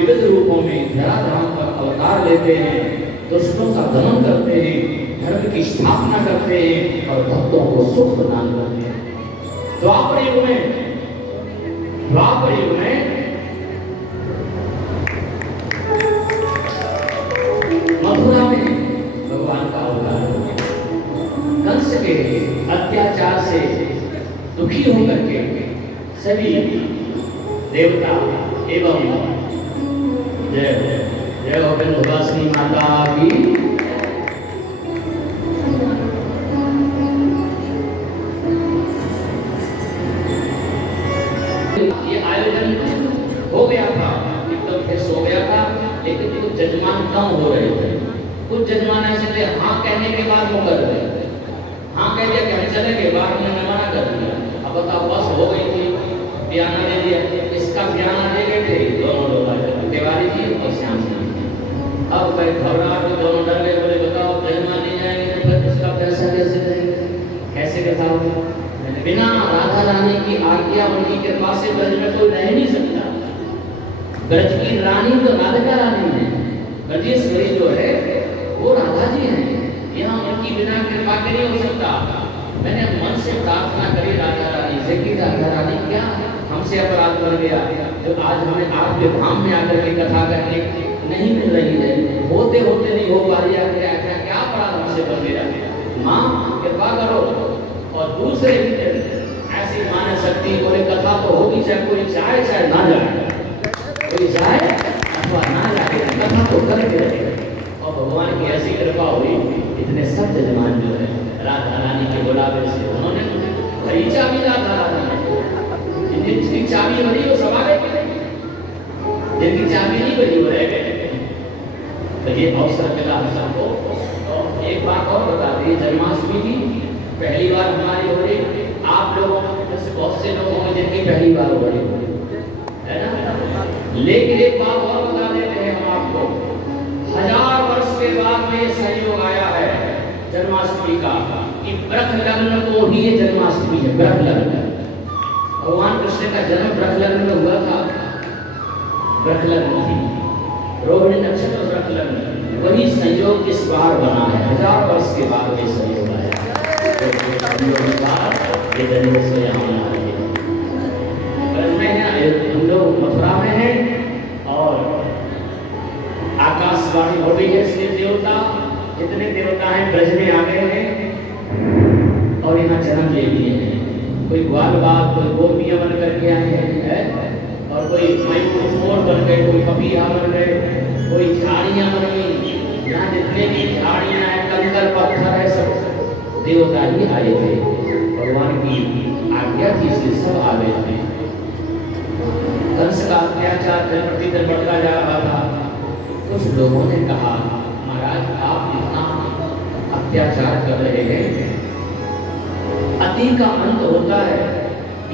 विविध रूपों में धराधाम पर अवतार लेते हैं, दुष्टों का दमन करते हैं, धर्म की स्थापना करते हैं और भक्तों को सुख प्रदान करते हैं। द्वापर युग में मथुरा में भगवान का अवतार हो गया। कंस के अत्याचार से दुखी होकर के सभी देवता एवं जय हो विंध्यवासिनी माता की। ये आयोजन हो गया था, एकदम फिक्स हो गया था, लेकिन कुछ जजमान कम हो रहे थे। कुछ जजमान ऐसे थे, हाँ कहने के बाद मुकर रहे थे, हाँ कह दिया कि हम चलेंगे, बाद में मना कर दिया। अब बताओ, बस हो गई थी, बयाना दे दिया, इसका बयाना दे गए थे दोनों लोग, तिवारी जी और श्याम सिंह। अब भाई घबराहट में दोनों डर गए, बोले बताओ जजमान नहीं जाएंगे तो फिर इसका पैसा कैसे देंगे, कैसे बताओ। बिना राधा रानी की आज्ञा, उनकी कृपा से ब्रज में कोई रह नहीं सकता। ब्रज की रानी तो राधिका रानी है, ब्रजेश्वरी जो है वो राधा जी हैं। यहाँ उनकी बिना कृपा के नहीं हो सकता। मैंने मन से प्रार्थना करी राधा रानी से कि राधा रानी क्या हमसे अपराध कर गया जो आज हमें आपके धाम में आकर के कथा करने नहीं मिल रही है, होते होते नहीं हो पा रही है, क्या अपराध हमसे कर गया, माँ कृपा करो। और दूसरे ऐसी माने शक्ति, बोले कथा तो होगी, चाहे कोई जाए चाहे ना जाए, कोई जाए अथवा ना जाए, कथा तो करके रहे। और भगवान की ऐसी कृपा हुई, इतने सब जजमान जो है राधा रानी के बुलावे से उन्होंने भरी चाबी राधा रानी ने, जिनकी चाबी भरी वो सब आ गए, जिनकी चाबी नहीं भरी वो रह गए। तो ये अवसर मिला हम सबको। तो एक बात और बता दी, जन्माष्टमी की पहली बार हमारी हो रही, आप लोगों में से बहुत से लोग होंगे जिनकी पहली बार हो रही है ना। लेकिन एक बात और बता देते हैं हम आपको, 1000 वर्ष के बाद में संयोग आया है जन्माष्टमी का कि ब्रह्म लग्न को ही ये जन्माष्टमी है। ब्रह्म लग्न, भगवान कृष्ण का जन्म ब्रह्म लग्न में हुआ था। ब्रह्म लग्न थी, रोहिणी नक्षत्र ब्रह्म लग्न, वही संयोग इस बार बना है। 1000 वर्ष के बाद में संयोग आया। हम लोग मथुरा में हैं और आकाशवाणी हो गई है, इसलिए देवता जितने देवता हैं ब्रज में आ गए हैं और यहाँ जन्म ले लिए हैं। कोई ग्वाल बाग, कोई गोपियाँ बन करके आए हैं और कोई मयूर मोर बन गए, कोई पपीहा बन गए, कोई झाड़ियाँ बन गई। यहाँ जितने भी झाड़ियाँ हैं, कंकर पत्थर है, सब देवता ही आए थे। भगवान की आज्ञा थी इसलिए सब आ गए थे। कंस का अत्याचार दिन प्रतिदिन बढ़ता जा रहा था। कुछ लोगों ने कहा, महाराज आप इतना अत्याचार कर रहे हैं, अति का अंत होता है।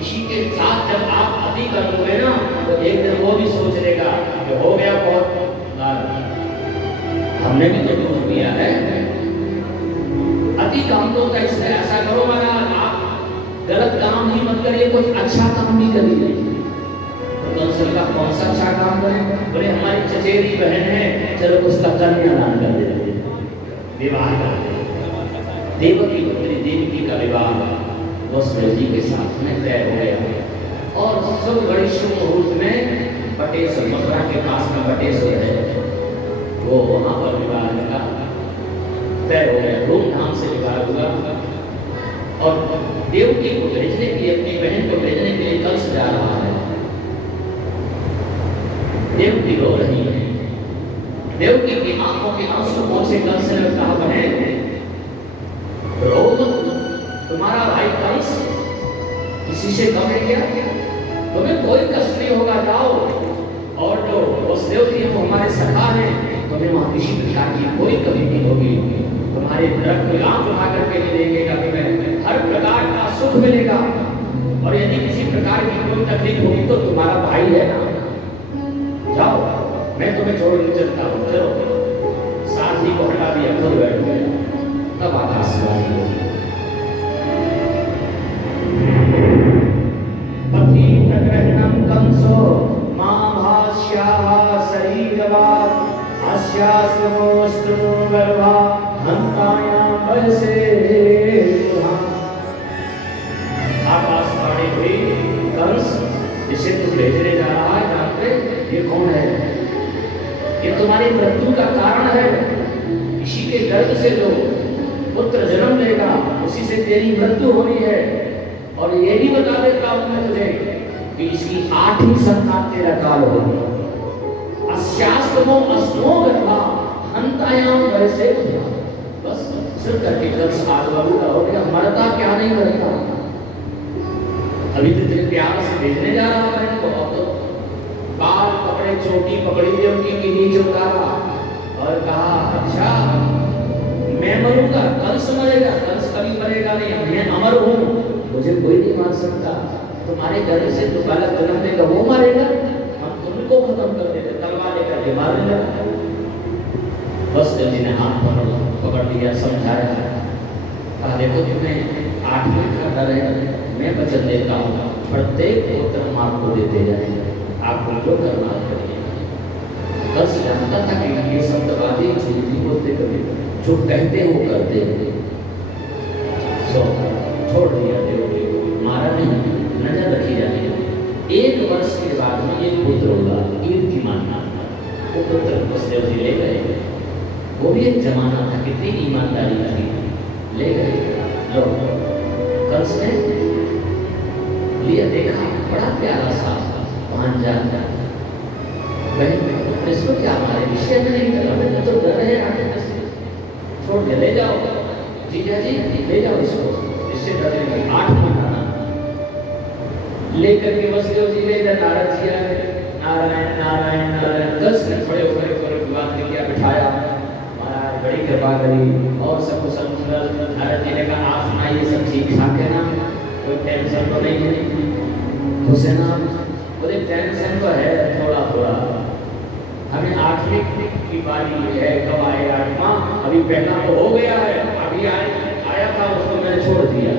इसी के साथ जब आप अति कर दोगे ना, तो एक दिन वो भी सोच लेगा कि हो गया बहुत, हमने भी तो दुख दिया है। अति काम तो होता है, इसलिए ऐसा करो महाराज, आप गलत काम ही मत करिए, कुछ अच्छा काम भी करिए। तो कंस का कौन सा अच्छा काम करें? बोले हमारी चचेरी बहन है, चलो उसका कन्यादान कर देते, विवाह कर देते। देवकी पुत्री देवकी का विवाह वसुदेव जी के साथ में तय हो गया और सब बड़ी शुभ मुहूर्त में बटेश्वर, मथुरा के पास में बटेश्वर है, वो वहाँ पर विवाह का तय हो गया। धूमधाम से विवाह हुआ और देवकी को भेजने के लिए, अपनी बहन को भेजने के लिए कंस जा रहा है। देवकी रो रही है, देवकी की आंखों के आंसू पहुंचे। कंस ने कहा, बहन रो मत, तुम्हारा भाई कंस किसी से कम है क्या? तुम्हें कोई कष्ट नहीं होगा, जाओ। और जो वसुदेव जी वो हमारे सखा हैं, तुम्हें वहाँ किसी प्रकार की कोई कमी नहीं होगी। तुम्हारे रख में आंख उठा करके नहीं देखेगा, तुम्हें हर प्रकार का सुख मिलेगा। और यदि किसी प्रकार की कोई तकलीफ होगी तो तुम्हारा भाई है ना, जाओ, मैं तुम्हें छोड़ नहीं चलता हूँ, चलो। सारथी को हटा दिया, खुद बैठ गया। तब आकाशवाणी हुई, पथि प्रग्रहणं कंसो मां भाष्याः से जो पुत्र जन्म लेगा उसी से तेरी मृत्यु होनी है। और ये भी बता देता हूं मैं तुझे कि इसकी 8वीं संतान तेरा काल होगी। अस्यास्तमो अस्मो गर्भा हंतायाम वैसे बस सिर करके कंस आग बबूला हो गया, मरता क्या नहीं करता। अभी तो तेरे प्यार से भेजने जा रहा बहन को, तो बाल पकड़े, चोटी पकड़ी थी उनकी की नीचे उतारा और कहा अच्छा मैं मरूंगा, कंस मरेगा, कंस कभी मरेगा नहीं, मैं अमर हूं, मुझे कोई नहीं मार सकता। तुम्हारे घर से जो बालक जन्म देगा वो मारेगा, हम तुमको खत्म कर देते, तलवार लेकर के मारने लगा। बस जल्दी ने हाथ पकड़ लिया, समझाया, कहा देखो तुम्हें 8वीं का डर है, मैं वचन देता हूँ प्रत्येक पुत्र हम आपको देते जाएंगे, आपको जो करना करिए। कंस जानता था कि ये शब्दवादी झूठ नहीं बोलते, कभी जो कहते हो करते हैं। सो छोड़ दिया देव को, मारा नहीं, नजर रखी जाती। 1 वर्ष के बाद में एक पुत्र होगा, कीर्तिमान नाम का, वो पुत्र वसुदेव जी ले गए। वो भी एक जमाना था, कितनी ईमानदारी थी, ले गए लोग। कंस ने लिया, देखा बड़ा प्यारा सा भांजा, बहन इसको क्या हमारे विषय में नहीं कर, हमें तो डर है, आगे छोड़ दे, ले जाओ जीजा जी, ले जाओ इसको, इससे डरने की 8 महीना लेकर के वसुदेव जी ले इधर नारद जी आए, नारायण नारायण नारायण। कंस ने खड़े होकर विवाद किया, बिठाया, महाराज बड़ी कृपा करी और सब कुछ सुंदर। नारद जी ने कहा आप सुनाइए, सब ठीक ठाक है ना, कोई टेंशन तो नहीं है? खुश है ना? बोले टेंशन तो है थोड़ा थोड़ा, हमें 8वीं की बारी है, कब आएगा 8वां? अभी पहला तो हो गया है, अभी आया था उसको मैंने छोड़ दिया।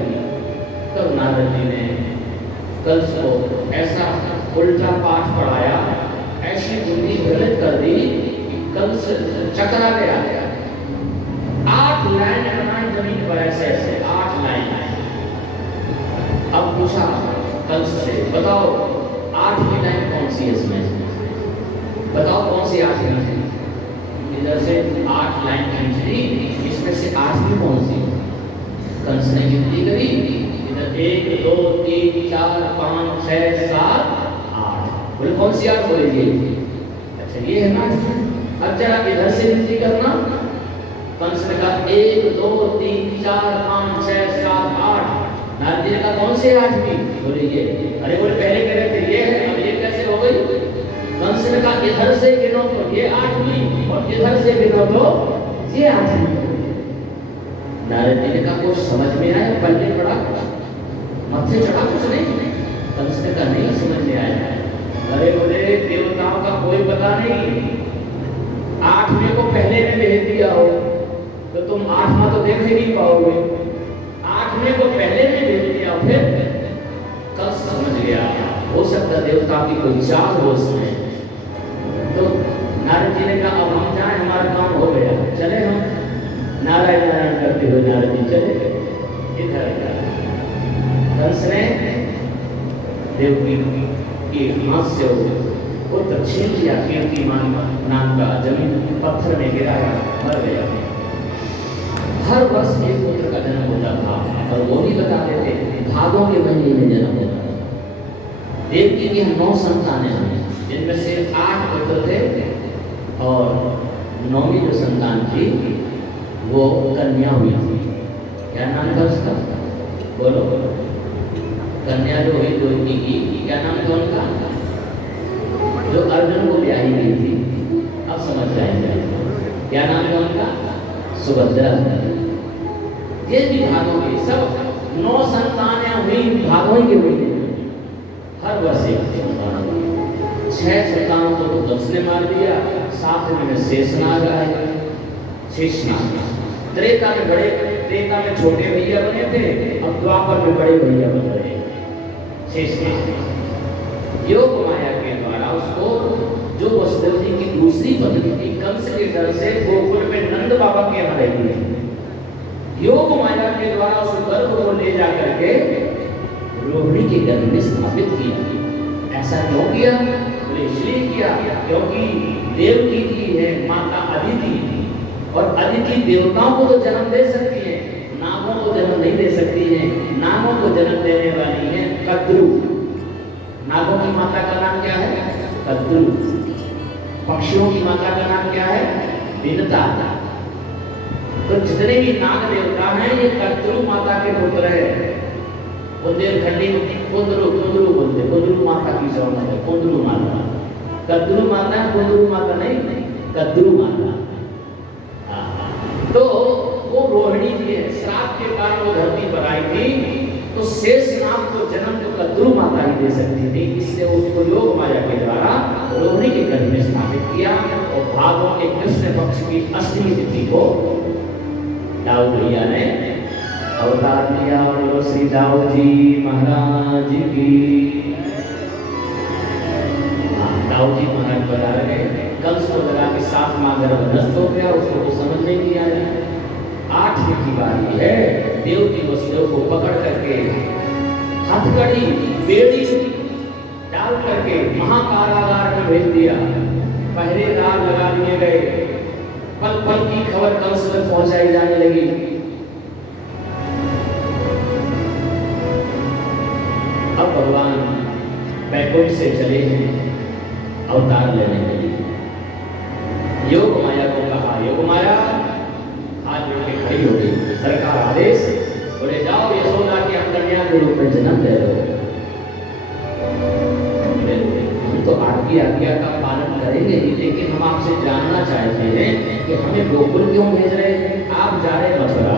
तब नारद जी ने कंस को ऐसा उल्टा पाठ पढ़ाया, ऐसी बुद्धि भ्रमित कर दी कि कंस चकरा गया। 8 लाइन बनाई जमीन पर, ऐसे 8 लाइन। अब पूछा कंस से, बताओ 8वीं लाइन कौन सी है इसमें, बताओ कौन सी 8वीं है? इधर से 8 लाइन खींच ली, इसमें से 8वीं कौन सी? कंस ने गिनती करी, इधर 1 2 3 4 5 6 7 8। बोले कौन सी 8? बोले ये। अच्छा ये है ना, अब जरा इधर से गिनती करना। कंस ने कहा 1 2 3 4 5 6 7 8। नारद जी ने कहा कौन सी 8वीं? बोले ये। अरे बोले पहले कह रहे थे ये है, अब ये कैसे हो गई? कंस ने कहा इधर से गिनो तो ये 8वीं और इधर से गिनो तो ये 8वीं। नारद जी ने कहा कुछ समझ में आया? पल्ले पड़ा, मत्थे चढ़ा कुछ नहीं? कंस ने कहा नहीं समझ में आया। अरे बोले देवताओं का कोई पता नहीं, 8वीं को पहले में भेज दिया हो तो तुम 8वां तो देख ही नहीं पाओगे। 8वीं को पहले में भेज दिया, फिर कंस समझ गया, हो सकता देवता की कोई चाल हो उसमें। तो नारद जी ने कहा अब हम जाएं, हमारा काम हो गया, चले हम। नारायण नारायण करते हुए नारद जी चले गए इधर। कंस ने देवकी के हाथ से पुत्र छीन लिया, कीर्तिमान नाम का, जमीन पत्थर में गिराया, मर गया। हर वर्ष एक पुत्र का जन्म होता था, और वो भी बता देते भादों के महीने में जन्म होता था। देवकी की 9 संतानें हुई, जिनमें से 8 पुत्र थे और 9वीं जो संतान थी वो कन्या हुई थी। क्या नाम था उसका? बोलो। कन्या जो हुई देवकी की, क्या नाम था उनका? जो अर्जुन को ब्याही गई थी, अब समझ जाएंगे क्या नाम था उनका? सुभद्रा। ये भी भागों की सब 9 संतानें हुई, भागों की हुई। हर वर्ष एक संतान हुई। 6 संतानों को तो कंस ने मार दिया, 7 में शेषनाग आए। शेषनाग त्रेता में बड़े, त्रेता में छोटे भैया बने थे, अब द्वापर में बड़े भैया बन रहे। शेषनाग योग माया के द्वारा उसको, जो वसुदेव जी की दूसरी पत्नी थी, कंस के डर से गोकुल में नंद बाबा के यहाँ रही थी। योग माया के द्वारा उस गर्भ को ले जाकर के रोहिणी के गर्भ में स्थापित किया। ऐसा क्यों किया? बोले इसलिए किया क्योंकि देवकी की है माता अदिति और अदिति देवताओं को तो जन्म दे सकती है, नागों को जन्म नहीं दे सकती है। नागों को जन्म देने वाली है कद्रु। नागों की माता का नाम क्या है? कद्रु। पक्षियों की माता का नाम क्या है? विनता। तो जितने भी नाग देवता हैं ये कद्रु माता के पुत्र है। बुंदेलखंडी कुंदरू कुंदरू बोलते, कुंदरू माता की सौन है, कुंदरू माता। कद्रु माता है, कुंदरू माता नहीं, कद्रु माता। तो वो रोहिणी जी है, श्राप के कारण वो धरती पर आई थी, तो शेष नाग को जन्म तो कद्रु माता ही दे सकती थी। इसलिए उसको योग माया के द्वारा रोहिणी के गर्भ में स्थापित किया और भादों के कृष्ण पक्ष की अष्टमी तिथि को दाऊ भैया ने अवतार लिया। बोलो श्री दाऊ जी महाराज की। दाऊ जी महाराज बता रहे कंस को लगा के 7 माह गर्भ नष्ट हो गया, उसको तो समझ नहीं आया। 8वीं की बारी है, देवकी वसुदेव को पकड़ करके हथकड़ी बेड़ी डाल करके महाकारागार में भेज दिया। पहरेदार लगा दिए गए, पल पल की खबर कंस तक पहुंचाई जाने लगी। अब भगवान बैकुंठ से चले हैं अवतार लेने के लिए। योग माया को कहा, योग माया हाथ जोड़ के खड़ी हो गई। सरकार आदेश, बोले जाओ यशोदा की कन्या के रूप में जन्म ले लो। हम तो आपकी आज्ञा का पालन करेंगे ही, लेकिन हम आपसे जानना चाहते हैं कि हमें गोकुल क्यों भेज रहे हैं? आप जा रहे मथुरा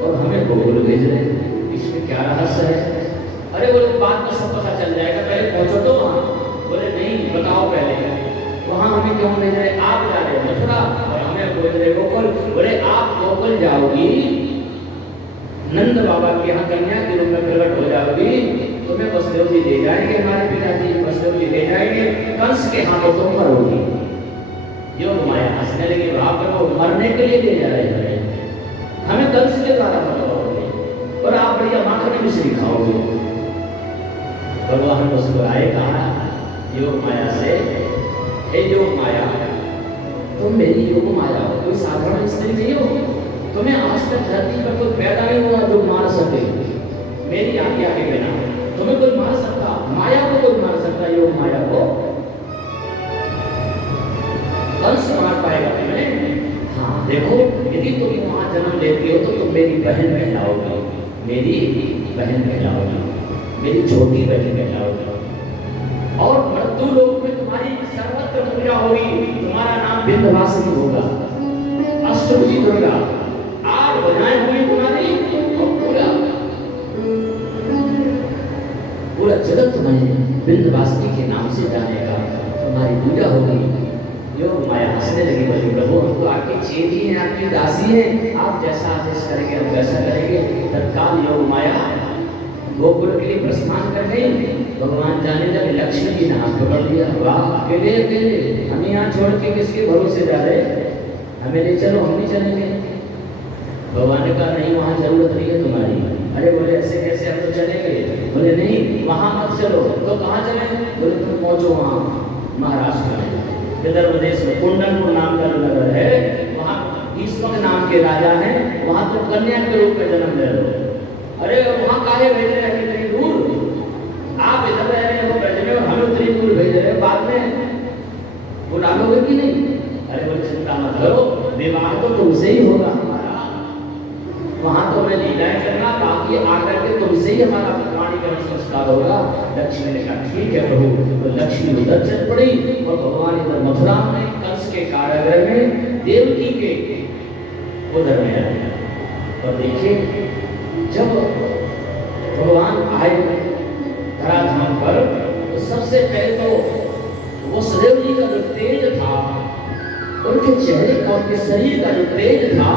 और हमें गोकुल भेज रहे हैं, इसमें क्या रहस्य है? अरे बोले बात तो सब पता चल जाएगा, पहले पहुंचो तो वहां। बोले नहीं, बताओ पहले वहां हमें क्यों भेज रहे? आप जा रहे मथुरा और हमें भेज रहे गोकुल। बोले आप गोकुल जाओगी, नंद बाबा के यहाँ कन्या के रूप में प्रकट हो जाओगी, तुम्हें वसुदेव जी ले जाएंगे, हमारे पिताजी वसुदेव जी ले जाएंगे, कंस के हाथों तुम मरोगी। योग माया हंसने लगी, आप मरने के लिए ले जा रहे हैं, हमें कंस के द्वारा मरवाओगे और आप बढ़िया माखन मिश्री खाओगे। भगवान मुस्कुराए, कहा योग माया से, हे योग माया तुम मेरी योग माया हो, कोई साधारण स्त्री नहीं हो। तुम्हें आज तक धरती पर कोई पैदा नहीं हुआ जो मार सके मेरी आज्ञा के बिना। तुम्हें कोई मार सकता, माया को कोई मार सकता, योग माया को कंस मार पाएगा तुम्हें? हाँ देखो, यदि तुम वहां जन्म लेती हो तो तुम मेरी बहन कहलाओगी, मेरी बहन कहलाओगी, मेरी छोटी बहन कहलाओगी। और मृत्यु लोक में तुम्हारी सर्वत्र पूजा होगी, तुम्हारा नाम विंध्यवासिनी होगा, अष्टभुजी दुर्गा। 8 भुजाएं होंगी तुम्हारी और पूरा जगत तुम्हें विंध्यवासिनी के नाम से जानेगा, तुम्हारी पूजा होगी। योग माया हंसने लगी, बोली प्रभु हम तो आपकी चेली हैं, आपकी दासी हैं, आप जैसा आदेश करेंगे हम वैसा करेंगे। तत्काल योग माया गोकुल के लिए प्रस्थान कर गई। भगवान जाने लगे, लक्ष्मी जी ने हाथ पकड़ लिया, वाह अकेले अकेले हम यहाँ छोड़ के किसके भरोसे जा रहे, हमें ले चलो, हम नहीं चलेंगे। भगवान ने कहा नहीं, वहाँ जरूरत नहीं है तुम्हारी। अरे बोले ऐसे कैसे, हम तो चलेंगे। बोले नहीं वहाँ मत चलो। तो कहाँ चले? बोले तुम पहुँचो वहाँ महाराष्ट्र में, विदर्भ प्रदेश में कुंडलपुर नाम का जो नगर है, वहाँ भीष्मक नाम के राजा हैं, वहाँ तुम कन्या के रूप में जन्म ले लो। अरे वहाँ काहे भेज रहे हैं इतनी दूर? आप इधर रह रहे हो ब्रज में और हमें उतनी दूर भेज रहे हो, बाद में बुला लोगे कि नहीं? अरे बोले चिंता मत करो, विवाह तो तुमसे ही होगा हमारा, वहाँ तो मैं लीलाएं करना, बाकी आकर के तुमसे ही हमारा प्रमाणीकरण संस्कार होगा। लक्ष्मी ने कहा ठीक है प्रभु। तो लक्ष्मी उधर चल पड़ी और भगवान इधर मथुरा में कंस के कारागृह में देवकी के उधर में आए। और देखिए जब भगवान आए धराधाम पर तो सबसे पहले तो वो सदैव जी का जो तेज था, उनके चेहरे का, उनके शरीर का जो तेज था,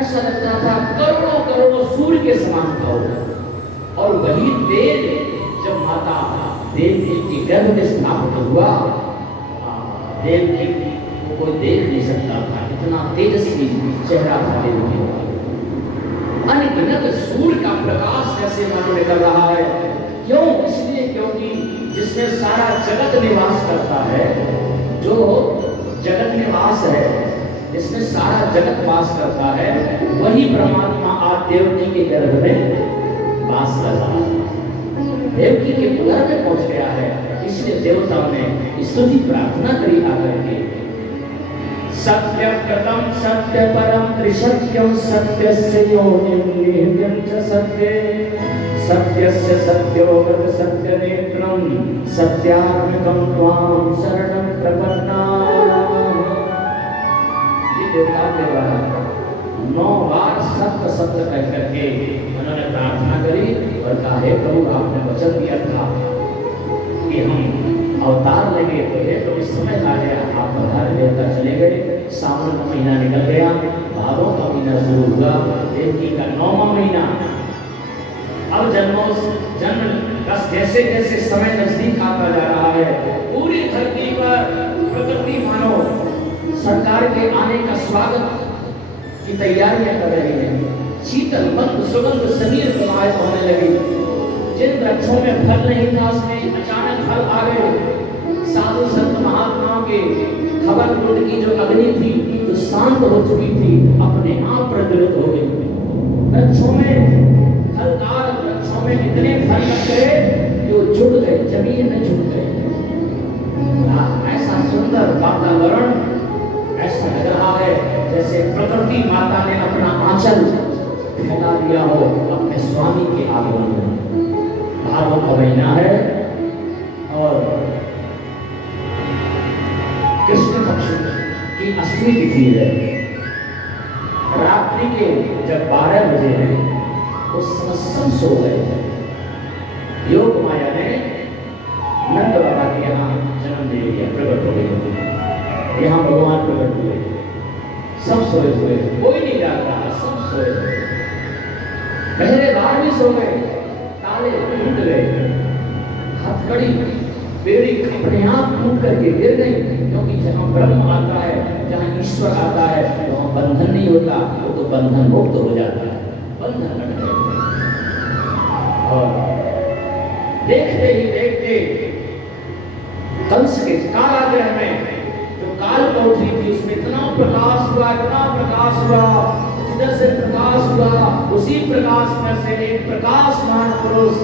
ऐसा लगता था करोड़ों करोड़ों सूर्य के समान था। और वही तेज जब माता देवकी की गर्भ में स्थापित हुआ, देवकी को कोई देख नहीं सकता था, इतना तेजस्वी चेहरा था देवकी का। अनगिनत सूर्य का प्रकाश जैसे मानो निकल रहा है। क्यों? इसलिए क्योंकि जिसमें सारा जगत निवास करता है, जो जगत निवास है जिसमें सारा जगत वास करता है, वही परमात्मा आज देवकी के गर्भ में वास कर रहा है, देवकी के उदर में पहुंच गया है। इसलिए देवताओं ने स्तुति प्रार्थना करी आकर के, सत्य प्रथम सत्य परम त्रिसत्यम सत्यस्य योनिं निहितं च सत्ये सत्यस्य सत्योगत सत्य नेत्रम सत्यात्मकं त्वां शरणं प्रपन्नामि। ये देवताओं के द्वारा 9 बार सत्य सत्य कह करके उन्होंने प्रार्थना करी और कहा, हे प्रभु, आपने वचन दिया था कि हम अवतार लेंगे, तो इस समय आ गया, आप पधार देवता चले गए। सावन का महीना निकल गया, भादों का महीना शुरू हुआ, देवकी का 9वां महीना। अब जन्म जैसे जैसे समय नजदीक आता जा रहा है, पूरी धरती पर प्रकृति मानो सरकार के आने का स्वागत की तैयारियां कर रही है। शीतल मंद सुगंध समीर प्रवाहित होने लगी। जिन वृक्षों में फल नहीं था, उसमें अचानक फल आ गए। साधु संत महात्माओं के खबर कुंड की जो अग्नि थी, जो शांत हो चुकी थी, अपने आप प्रज्वलित हो गई। वृक्षों में फलदार वृक्षों में इतने फल लग गए कि वो जुड़ गए, जमीन में जुड़ गए। ऐसा सुंदर वातावरण, ऐसा लग रहा है जैसे प्रकृति माता ने अपना आंचल फैला दिया हो अपने स्वामी के आगमन में। भादों का महीना है और कृष्ण पक्ष की अष्टमी तिथि है। रात्रि के जब 12 बजे हैं, उस समय सब सो गए। योग माया ने नंद बाबा के यहाँ जन्म दे दिया, प्रकट हो गए। यहाँ भगवान प्रकट हुए, सब सोए हुए, कोई नहीं जाग रहा, सब सोए हुए। पहरेदार भी सो गए, ताले टूट गए, हथकड़ी बेड़ी अपने आप टूट करके गिर गई, क्योंकि जहाँ ब्रह्म आता है, जहाँ ईश्वर आता है, वहाँ बंधन नहीं होता, वो तो बंधन मुक्त हो जाता है, बंधन कट गए। और देखते ही देखते कंस के कारागृह में जो काल कोठरी थी, उसमें इतना प्रकाश हुआ, इतना प्रकाश हुआ, जिधर से प्रकाश हुआ, उसी प्रकाश में से एक प्रकाशमान पुरुष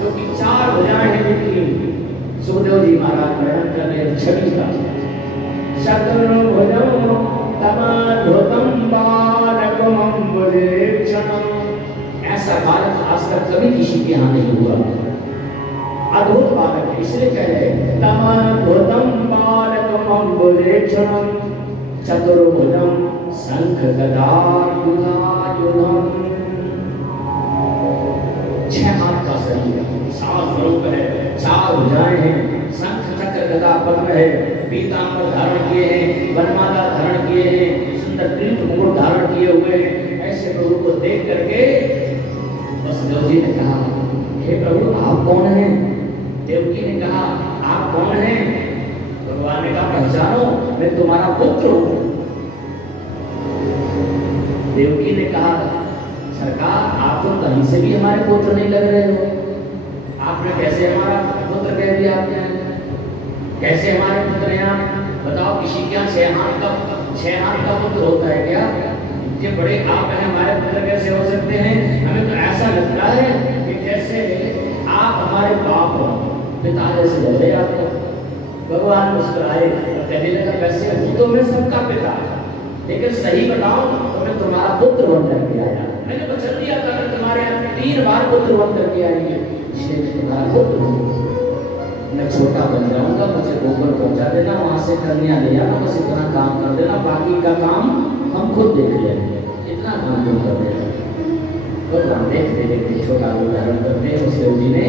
जो कि 4 भुजाएं हैं जिनकी, सुखदेव जी महाराज वर्णन कर रहे छवि का। शतुर्भुजं तमद्भुतं बालकं अम्बुजेक्षणं, ऐसा बालक आज तक कभी किसी के यहाँ नहीं हुआ। अद्भुत बालक है, इसलिए कह रहे तमद्भुतं बालकं अम्बुजेक्षणं चतुर्भुजं शंख गदायुधायुधं। 6 हाथ का शरीर है, 7 स्वरूप है, 4 भुजाएं हैं, शंख चक्र गदा पद्म है, पीतांबर धारण किए हैं, वनमाला धारण किए हैं, सुंदर किरीट मुकुट धारण किए हुए हैं। ऐसे प्रभु को देख करके वसुदेव जी ने कहा, हे प्रभु, आप कौन हैं? देवकी ने कहा, आप कौन हैं? भगवान ने कहा, पहचानो, मैं तुम्हारा पुत्र हूं। देवकी ने कहा, सरकार, आप तो कहीं से भी हमारे पुत्र नहीं लग रहे हो, आपने कैसे हमारा पुत्र कह दिया? आपने कैसे हमारे पुत्र हैं आप? बताओ, किसी के यहाँ 6 हाथ का पुत्र होता है क्या? इतने बड़े आप हैं, हमारे पुत्र कैसे हो सकते हैं? हमें तो ऐसा लगता है कि जैसे आप हमारे बाप हो, पिता जैसे लग रहे आपको। भगवान मुस्कुराए और कहने लगा, वैसे हूँ तो मैं सबका पिता, लेकिन सही बताओ तो मैं तुम्हारा पुत्र बन करके आया। मैंने वचन दिया था मैं तुम्हारे यहाँ 3 बार पुत्र बन करके आएंगे, इसलिए मैं तुम्हारा पुत्र हूँ। मैं छोटा बन जाऊंगा, मुझे गोबर पहुंचा देना, वहां से कन्या ले आना, बस इतना काम कर देना, बाकी का काम हम खुद देख लेंगे, इतना काम तुम कर देना। भगवान देखते देखते छोटा रूप धारण करते वसुदेव जी ने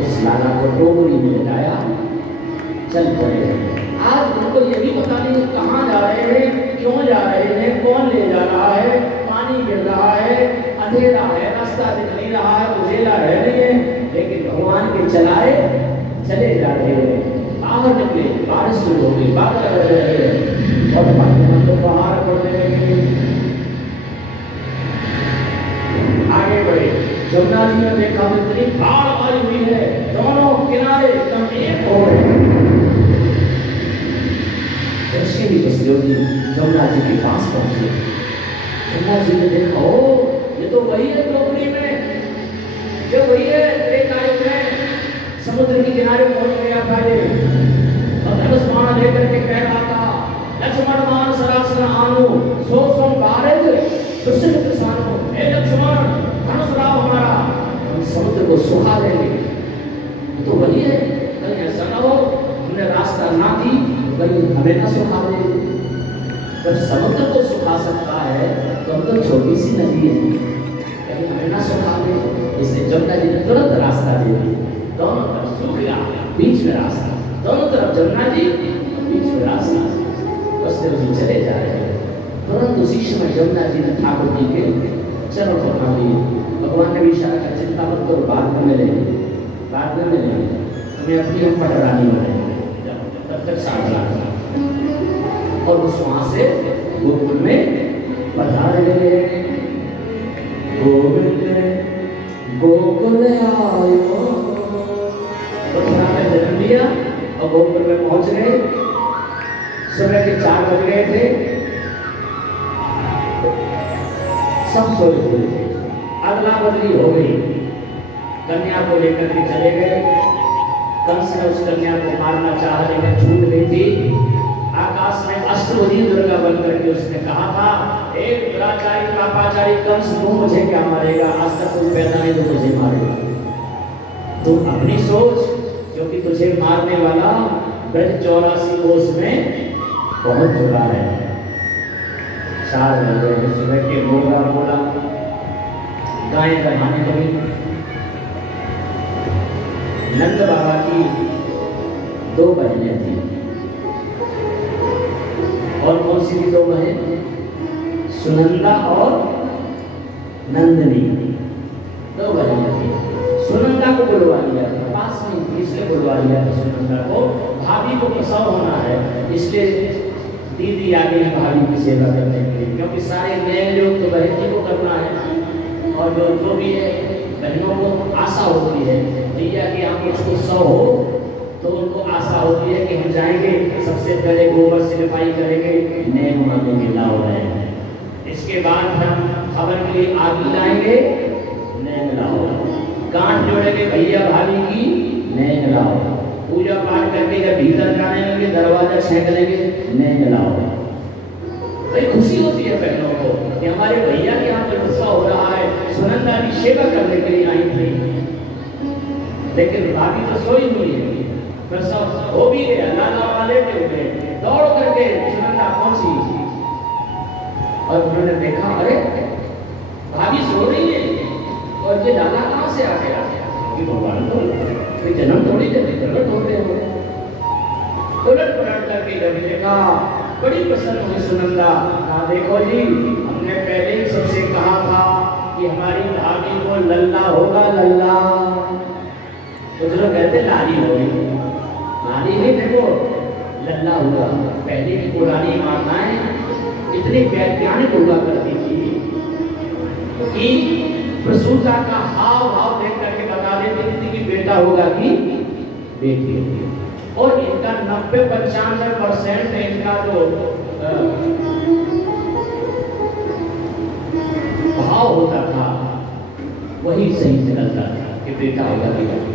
उस लाला को टोकरी में लाया, चल पड़े। आज उनको ये भी पता नहीं कहाँ जा रहे हैं, क्यों जा रहे हैं, कौन ले जा रहा है, पानी गिर रहा है, अंधेरा है, रास्ता दिख नहीं रहा है, उजेला है नहीं है, लेकिन भगवान के चलाए चले जा रहे हैं। बाहर निकले, बारिश शुरू हो गई, बादल लग रहे हैं और बाहर पड़ने लगे। आगे बढ़े, जमुना जी ने देखा इतनी बाढ़ आई हुई है, दोनों किनारे एकदम एक हो गए। जैसे ही वसुदेव जी जमुना जी के पास पहुंचे, जमुना जी ने देखा, ओ ये तो वही है द्रौपदी में, ये वही है त्रेतायुग में समुद्र के किनारे पहुंच गया था ये, और धनुष बाण लेकर के कह रहा था, लक्ष्मण मान सरासर आनु सो सो भारत प्रसिद्ध किसानो, हे लक्ष्मण धनुष लाओ हमारा, हम समुद्र को सुखा देंगे। ये तो वही है, कहीं ऐसा ना हो हमने रास्ता ना दी कहीं हमें ना सुखा दे। जब समुद्र को सुखा सकता है तो हम तो छोटी सी नदी है, कहीं हमें ना सुखा दे। इसलिए जमुना जी ने तुरंत रास्ता दे दिया, दोनों तरफ सूख गया, बीच में रास्ता, दोनों तरफ जमुना जी, बीच में रास्ता। वसुदेव जी चले जा रहे हैं, तुरंत उसी समय जमुना जी ने ठाकुर जी के चरण पकड़ लिए। भगवान ने भी इशारा किया, चिंता मत करो, बाद में मिलेंगे, बाद में मिलेंगे, तुम्हें अपनी हम पटरानी बनाएंगे, तब तक साधना करना। और उस वहां से गोकुल में पधारे, गोविंद गोकुल आयो, मथुरा में जन्म लिया और गोकुल में पहुंच गए। सुबह के 4 बज गए थे, सब सोए हुए थे, अदला बदली हो गई, कन्या को लेकर के चले गए। कंस ने उस कन्या को मारना चाहा लेकिन छूट गई थी। आकाश में अष्टभुजी दुर्गा बनकर के उसने कहा था, एक दुराचारी पापाचारी कंस तू मुझे क्या मारेगा, आज तक तू पैदा नहीं तो मुझे मारेगा। तू अपनी सोच, क्योंकि तुझे मारने वाला ब्रज 84 कोस में पहुंच चुका है। 4 बज गए हैं, सुबह के बोला बोला गायें रहाने लगी। नंद बाबा की 2 बहनें थी, और कौन सी थी 2 बहन? सुनंदा और नंदनी, 2 बहनें थी। सुनंदा को बुलवा लिया था, पास में थी इसलिए बुलवा लिया था सुनंदा को। भाभी को प्रसव होना है, इसलिए दीदी आ गई है भाभी की सेवा करने के लिए, क्योंकि सारे नए लोग तो बहन जी को करना है, और जो भी है बहनों को आशा होती है भैया कि हम कुछ उत्सव हो, तो उनको आशा होती है कि हम जाएंगे, सबसे पहले गोबर से लिपाई करेंगे, नए मांगेंगे लाओ नए, इसके बाद हम खबर के लिए आदि लाएंगे, नए मिलाओ, गांठ जोड़ेंगे भैया भाभी की, नए मिलाओ, पूजा पाठ करके जब भीतर जाने लगे दरवाजा छेंक लेंगे, नए मिलाओ। भाई खुशी होती है बहनों को कि हमारे भैया के यहाँ पर उत्सव हो रहा है, सुनंदा की सेवा करने के लिए आई थी, लेकिन भाभी तो सोई हुई है। प्रसव हो भी गया, लाला वाले के हुए दौड़ करके सुनंदा पहुंची और उन्होंने देखा, अरे भाभी सो रही है और ये लाला कहाँ से आ गया? कि भगवान तो कोई जन्म थोड़ी देते, गलत होते हैं। उलट पलट करके जब देखा, बड़ी प्रसन्न हुई सुनंदा। कहा, देखो जी, हमने पहले ही सबसे कहा था कि हमारी भाभी को लल्ला होगा, लल्ला। कुछ लोग कहते लाली होगी, लाली नहीं, देखो लल्ला होगा। पहले की पुरानी माताएं इतनी वैज्ञानिक हुआ करती थी कि प्रसूता का हाव भाव देख करके बता देती थी कि बेटा होगा कि बेटी होगी। और इनका 90-95% इनका जो भाव होता था वही सही निकलता था कि बेटा होगा कि बेटी।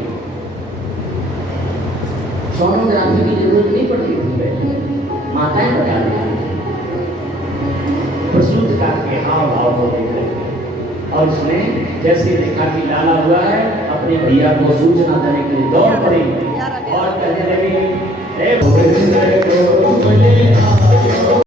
सोनोग्राफी की जरूरत नहीं पड़ती थी पहले, माताएं बता देती थी प्रसूतिका के हाव भाव को देख। और उसने जैसे देखा कि लाला हुआ है, अपने भैया को सूचना देने के लिए दौड़ पड़ी और कहने लगी,